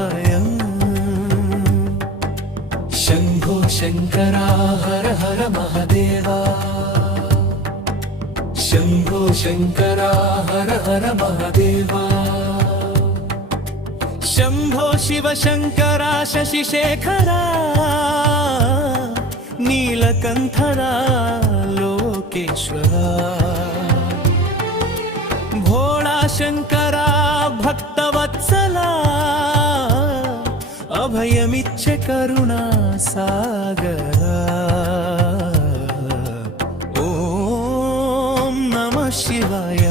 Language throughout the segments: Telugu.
శివాయ శంభో శంకరా హర హర మహదేవా శంభో శంకరా హర హర మహదేవా శంభో శివ శంకరా శశిశేఖరా నీలకంఠరా లోకేశ్వరా భోళా శంకరా భక్తవత్సలా అభయమిచ్చే కరుణా సాగరా ఓం నమః శివాయ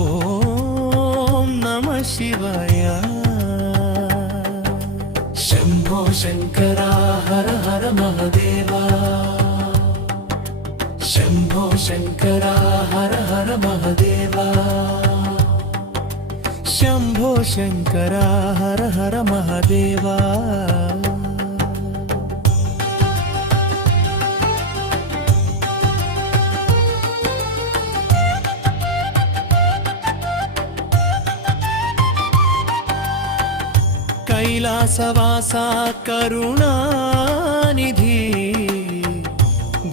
ఓం నమః శివాయ శంభో శంకరా హర హర మహదేవా శంభో శంకరా హర హర మహదేవా శంభో శంకరా హర హర మహదేవా కైలాసవాసా కరుణానిధి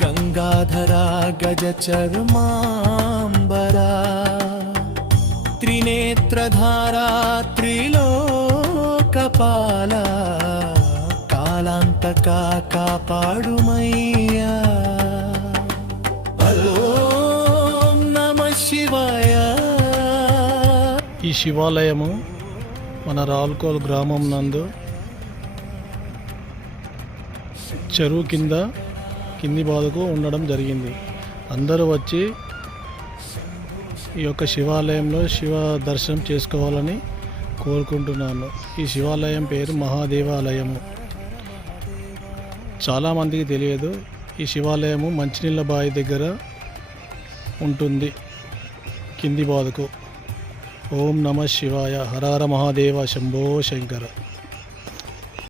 గంగాధరా గజచర్మాంబరా త్రినేత్రధారా త్రిలోకపాల కాలాంతకా కాపాడుమయ్యా ఓం నమః శివాయ. ఈ శివాలయము మన రావులకోల్ గ్రామం నందు చెరువు కింది బాధకు ఉండడం జరిగింది. అందరూ వచ్చి ఈ యొక్క శివాలయంలో శివ దర్శనం చేసుకోవాలని కోరుకుంటున్నాను. ఈ శివాలయం పేరు మహాదేవాలయము. చాలామందికి తెలియదు. ఈ శివాలయము మంచినీళ్ళ బావి దగ్గర ఉంటుంది, కింది బాధకు. ఓం నమః శివాయ. హర హర మహాదేవ. శంభో శంకర.